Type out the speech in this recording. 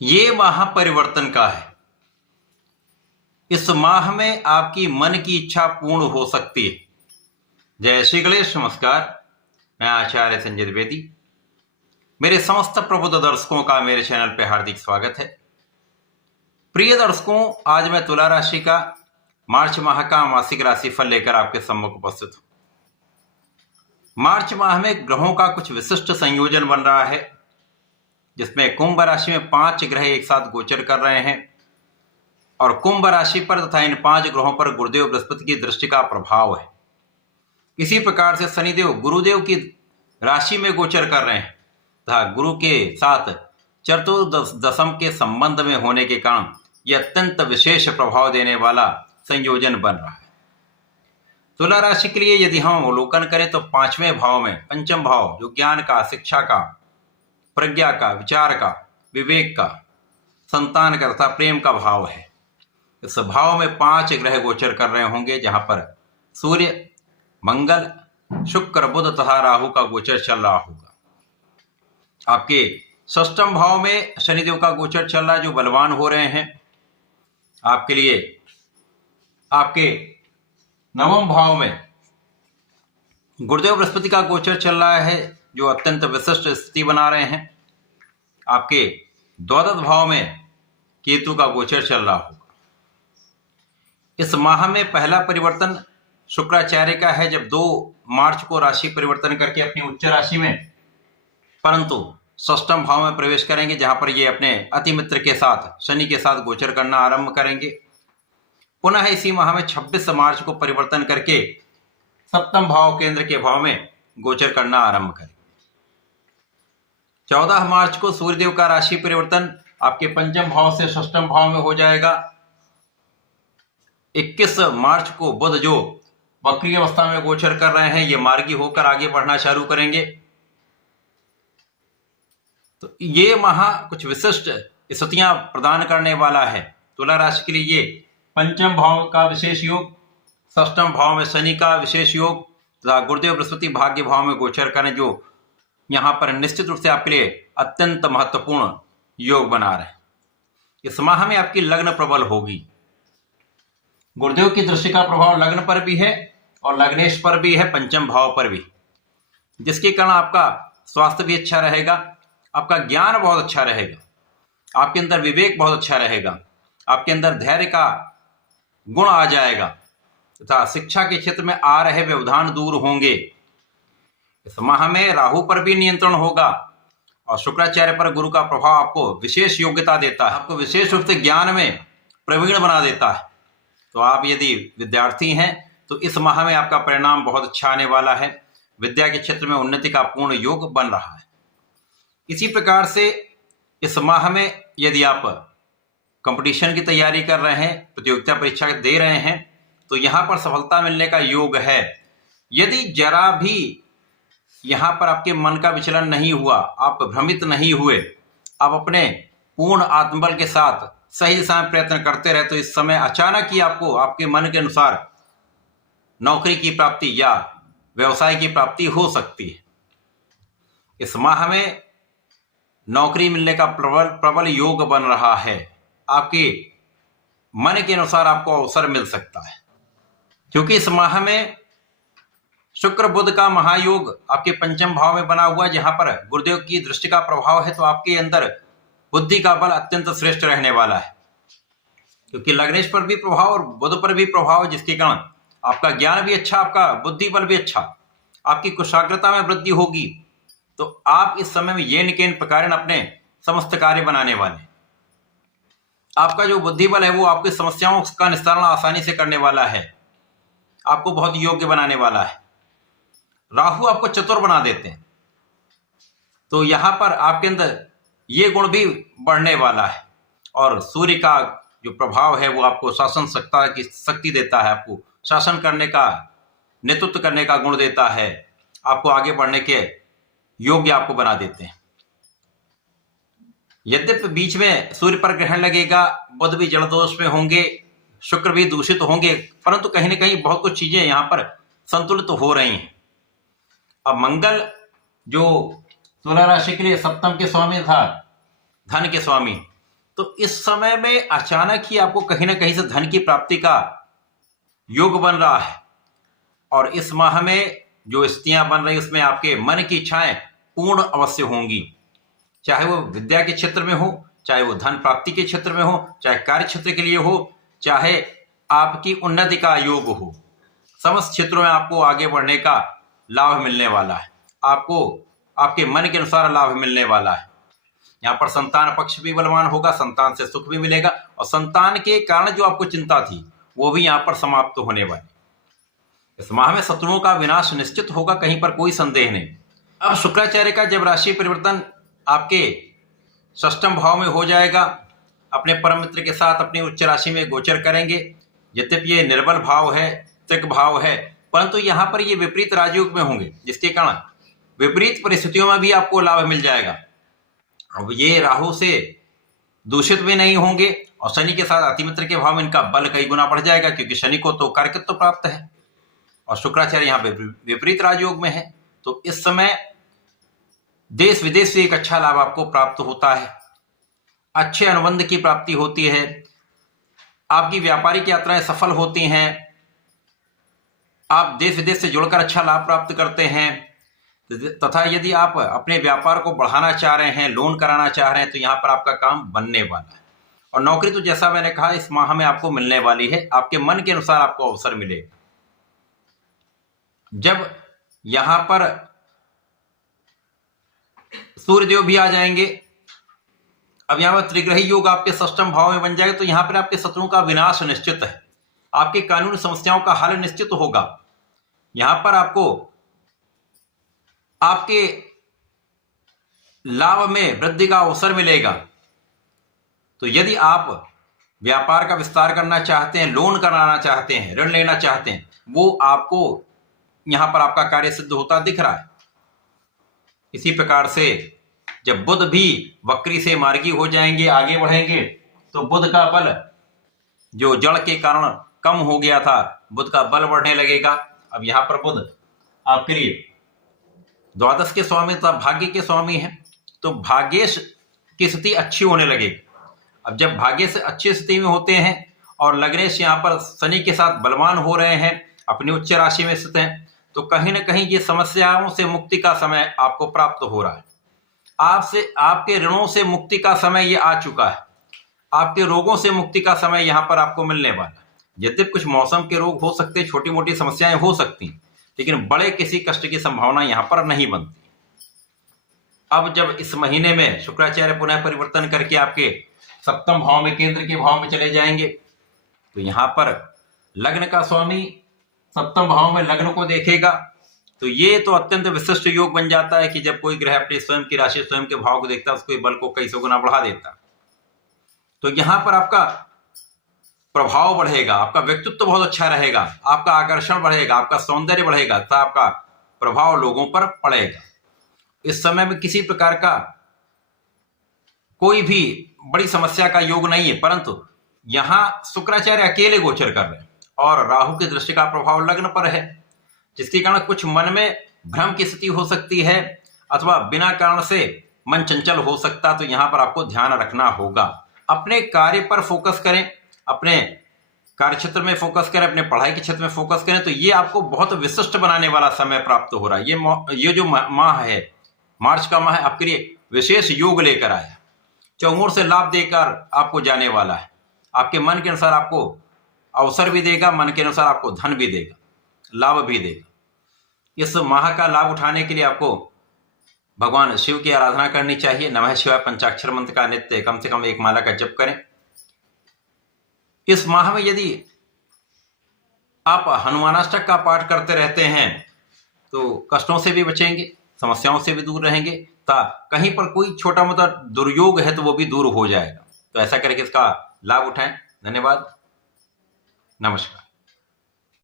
ये माह परिवर्तन का है। इस माह में आपकी मन की इच्छा पूर्ण हो सकती है। जय श्री गणेश। नमस्कार, मैं आचार्य संजय द्विवेदी। मेरे समस्त प्रबुद्ध दर्शकों का मेरे चैनल पे हार्दिक स्वागत है। प्रिय दर्शकों, आज मैं तुला राशि का मार्च माह का मासिक राशिफल लेकर आपके सम्मुख उपस्थित हूं। मार्च माह में ग्रहों का कुछ विशिष्ट संयोजन बन रहा है, जिसमें कुंभ राशि में 5 ग्रह एक साथ गोचर कर रहे हैं और कुंभ राशि पर तथा इन 5 ग्रहों पर गुरुदेव बृहस्पति की दृष्टि का प्रभाव है। इसी प्रकार से शनिदेव गुरुदेव की राशि में गोचर कर रहे हैं तथा गुरु के साथ चतुर्दशम के संबंध में होने के कारण यह अत्यंत विशेष प्रभाव देने वाला संयोजन बन रहा है। तुला राशि के लिए यदि हम अवलोकन करें तो 5वें भाव में पंचम भाव, जो ज्ञान का, शिक्षा का, प्रज्ञा का, विचार का, विवेक का, संतान का तथा प्रेम का भाव है। इस भाव में 5 ग्रह गोचर कर रहे होंगे, जहां पर सूर्य, मंगल, शुक्र, बुध तथा राहु का गोचर चल रहा होगा। आपके षष्ठम भाव में शनिदेव का गोचर चल रहा है, जो बलवान हो रहे हैं आपके लिए। आपके नवम भाव में गुरुदेव बृहस्पति का गोचर चल रहा है, जो अत्यंत विशिष्ट स्थिति बना रहे हैं। आपके द्वादश भाव में केतु का गोचर चल रहा होगा। इस माह में पहला परिवर्तन शुक्राचार्य का है, जब 2 मार्च को राशि परिवर्तन करके अपनी उच्च राशि में, परंतु षष्ठम भाव में प्रवेश करेंगे, जहां पर ये अपने अति मित्र के साथ, शनि के साथ गोचर करना आरंभ करेंगे। पुनः इसी माह में 26 मार्च को परिवर्तन करके सप्तम भाव केंद्र के भाव में गोचर करना आरंभ करेंगे। 14 मार्च को सूर्यदेव का राशि परिवर्तन आपके पंचम भाव से षष्ठम भाव में हो जाएगा। 21 मार्च को बुध, जो वक्री अवस्था में गोचर कर रहे हैं, ये मार्गी होकर आगे बढ़ना चालू करेंगे। तो ये माह कुछ विशिष्ट स्थितियां प्रदान करने वाला है तुला राशि के लिए। ये पंचम भाव का विशेष योग, षष्ठम भाव में शनि का विशेष योग तथा गुरुदेव बृहस्पति भाग्य भाव में गोचर करें, जो यहां पर निश्चित रूप से आपके लिए अत्यंत महत्वपूर्ण योग बना रहे हैं। इस माह में आपकी लग्न प्रबल होगी। गुरुदेव की दृष्टि का प्रभाव लग्न पर भी है और लग्नेश पर भी है, पंचम भाव पर भी, जिसके कारण आपका स्वास्थ्य भी अच्छा रहेगा, आपका ज्ञान बहुत अच्छा रहेगा, आपके अंदर विवेक बहुत अच्छा रहेगा, आपके अंदर धैर्य का गुण आ जाएगा तथा शिक्षा के क्षेत्र में आ रहे व्यवधान दूर होंगे। इस माह में राहु पर भी नियंत्रण होगा और शुक्राचार्य पर गुरु का प्रभाव आपको विशेष योग्यता देता है, आपको विशेष रूप से ज्ञान में प्रवीण बना देता है। तो आप यदि विद्यार्थी हैं तो इस माह में आपका परिणाम बहुत अच्छा आने वाला है। विद्या के क्षेत्र में उन्नति का पूर्ण योग बन रहा है। इसी प्रकार से इस माह में यदि आप कंपटीशन की तैयारी कर रहे हैं, प्रतियोगिता परीक्षा दे रहे हैं, तो यहाँ पर सफलता मिलने का योग है। यदि जरा भी यहाँ पर आपके मन का विचलन नहीं हुआ, आप भ्रमित नहीं हुए, आप अपने पूर्ण आत्मबल के साथ सही दिशा में प्रयत्न करते रहे, तो इस समय अचानक ही आपको आपके मन के अनुसार नौकरी की प्राप्ति या व्यवसाय की प्राप्ति हो सकती है। इस माह में नौकरी मिलने का प्रबल योग बन रहा है। आपके मन के अनुसार आपको अवसर मिल सकता है, क्योंकि इस माह में शुक्र बुध का महायोग आपके पंचम भाव में बना हुआ, जहां पर गुरुदेव की दृष्टि का प्रभाव है। तो आपके अंदर बुद्धि का बल अत्यंत श्रेष्ठ रहने वाला है, क्योंकि लग्नेश पर भी प्रभाव और बुध पर भी प्रभाव है, जिसके कारण आपका ज्ञान भी अच्छा, आपका बुद्धि बल भी अच्छा, आपकी कुशाग्रता में वृद्धि होगी। तो आप इस समय में ये निकेन प्रकार अपने समस्त कार्य बनाने वाले। आपका जो बुद्धि बल है वो आपकी समस्याओं का निस्तारण आसानी से करने वाला है, आपको बहुत योग्य बनाने वाला है। राहु आपको चतुर बना देते हैं, तो यहां पर आपके अंदर ये गुण भी बढ़ने वाला है। और सूर्य का जो प्रभाव है वो आपको शासन सत्ता की शक्ति देता है, आपको शासन करने का, नेतृत्व करने का गुण देता है, आपको आगे बढ़ने के योग्य आपको बना देते हैं। यद्यपि बीच में सूर्य पर ग्रहण लगेगा, बुध भी जल दोष में होंगे, शुक्र भी दूषित होंगे, परंतु कहीं ना कहीं बहुत कुछ चीजें यहां पर संतुलित हो रही हैं। अब मंगल, जो तुला राशि के लिए सप्तम के स्वामी था, धन के स्वामी, तो इस समय में अचानक ही आपको कहीं ना कहीं से धन की प्राप्ति का योग बन रहा है। और इस माह में जो स्थितियां बन रही उसमें आपके मन की इच्छाएं पूर्ण अवश्य होंगी, चाहे वो विद्या के क्षेत्र में हो, चाहे वो धन प्राप्ति के क्षेत्र में हो, चाहे कार्य क्षेत्र के लिए हो, चाहे आपकी उन्नति का योग हो। समस्त क्षेत्रों में आपको आगे बढ़ने का लाभ मिलने वाला है, आपको आपके मन के अनुसार लाभ मिलने वाला है। यहाँ पर संतान पक्ष भी बलवान होगा, संतान से सुख भी मिलेगा और संतान के कारण जो आपको चिंता थी वो भी यहाँ पर समाप्त होने वाली। इस माह में शत्रुओं का विनाश निश्चित होगा, कहीं पर कोई संदेह नहीं। अब शुक्राचार्य का जब राशि परिवर्तन आपके षष्ठम भाव में हो जाएगा, अपने परम मित्र के साथ अपनी उच्च राशि में गोचर करेंगे। यद्यपि ये निर्बल भाव है, त्रिक भाव है, परंतु यहाँ पर ये विपरीत राजयोग में होंगे, जिसके कारण विपरीत परिस्थितियों में भी आपको लाभ मिल जाएगा। अब ये राहु से दूषित भी नहीं होंगे और शनि के साथ अतिमित्र के भाव में इनका बल कई गुना बढ़ जाएगा, क्योंकि शनि को तो कारकत्व प्राप्त है और शुक्राचार्य यहाँ पे विपरीत राजयोग में है। तो इस समय देश विदेश से एक अच्छा लाभ आपको प्राप्त होता है, अच्छे अनुबंध की प्राप्ति होती है, आपकी व्यापारिक यात्राएं सफल होती हैं, आप देश विदेश से जुड़कर अच्छा लाभ प्राप्त करते हैं। तथा यदि आप अपने व्यापार को बढ़ाना चाह रहे हैं, लोन कराना चाह रहे हैं, तो यहाँ पर आपका काम बनने वाला है। और नौकरी तो जैसा मैंने कहा इस माह में आपको मिलने वाली है, आपके मन के अनुसार आपको अवसर मिलेगा। जब यहाँ पर सूर्यदेव भी आ जाएंगे, अब यहाँ पर त्रिग्रही योग आपके षष्ठम भाव में बन जाएगा, तो यहाँ पर आपके शत्रुओं का विनाश निश्चित है, आपके कानूनी समस्याओं का हल निश्चित होगा। यहाँ पर आपको आपके लाभ में वृद्धि का अवसर मिलेगा। तो यदि आप व्यापार का विस्तार करना चाहते हैं, लोन कराना चाहते हैं, ऋण लेना चाहते हैं, वो आपको यहां पर आपका कार्य सिद्ध होता दिख रहा है। इसी प्रकार से जब बुध भी वक्री से मार्गी हो जाएंगे, आगे बढ़ेंगे, तो बुध का बल जो जड़ के कारण कम हो गया था, बुध का बल बढ़ने लगेगा। अब यहां पर बुध आपके लिए द्वादश के स्वामी तथा भाग्य के स्वामी हैं, तो भाग्येश की स्थिति अच्छी होने लगेगी। अब जब भाग्य से अच्छी स्थिति में होते हैं और लग्नेश यहाँ पर शनि के साथ बलवान हो रहे हैं, अपनी उच्च राशि में स्थित हैं, तो कहीं ना कहीं ये समस्याओं से मुक्ति का समय आपको प्राप्त हो रहा है। आपसे आपके ऋणों से मुक्ति का समय ये आ चुका है, आपके रोगों से मुक्ति का समय यहाँ पर आपको मिलने वाला है। यद्यपि कुछ मौसम के रोग हो सकते, छोटी मोटी समस्याएं हो सकती, लेकिन बड़े किसी कष्ट की संभावना यहाँ पर नहीं बनती। अब जब इस महीने में शुक्राचार्य पुनः परिवर्तन करके आपके सप्तम भाव में, केंद्र के भाव में चले जाएंगे, तो यहाँ पर लग्न का स्वामी सप्तम भाव में लग्न को देखेगा, तो ये तो अत्यंत विशिष्ट योग बन जाता है कि जब कोई ग्रह अपनी स्वयं की राशि, स्वयं के भाव को देखता है, उसके बल को कई सौ गुना बढ़ा देता। तो यहाँ पर आपका प्रभाव बढ़ेगा, आपका व्यक्तित्व बहुत अच्छा रहेगा, आपका आकर्षण बढ़ेगा, आपका सौंदर्य बढ़ेगा तथा आपका प्रभाव लोगों पर पड़ेगा। इस समय में किसी प्रकार का कोई भी बड़ी समस्या का योग नहीं है, परंतु यहां शुक्राचार्य अकेले गोचर कर रहे हैं और राहु की दृष्टि का प्रभाव लग्न पर है, जिसके कारण कुछ मन में भ्रम की स्थिति हो सकती है अथवा बिना कारण से मन चंचल हो सकता। तो यहां पर आपको ध्यान रखना होगा, अपने कार्य पर फोकस करें, अपने कार्य क्षेत्र में फोकस करें, अपने पढ़ाई के क्षेत्र में फोकस करें, तो ये आपको बहुत विशिष्ट बनाने वाला समय प्राप्त हो रहा है। ये जो माह है, मार्च का माह है, आपके लिए विशेष योग लेकर आया, चौमुर से लाभ देकर आपको जाने वाला है। आपके मन के अनुसार आपको अवसर भी देगा, मन के अनुसार आपको धन भी देगा, लाभ भी देगा। इस माह का लाभ उठाने के लिए आपको भगवान शिव की आराधना करनी चाहिए। नमः शिवाय पंचाक्षर मंत्र का नित्य कम से कम 1 माला का जप करें। इस माह में यदि आप हनुमानाष्टक का पाठ करते रहते हैं तो कष्टों से भी बचेंगे, समस्याओं से भी दूर रहेंगे, कहीं पर कोई छोटा मोटा दुर्योग है तो वो भी दूर हो जाएगा। तो ऐसा करके इसका लाभ उठाएं। धन्यवाद, नमस्कार।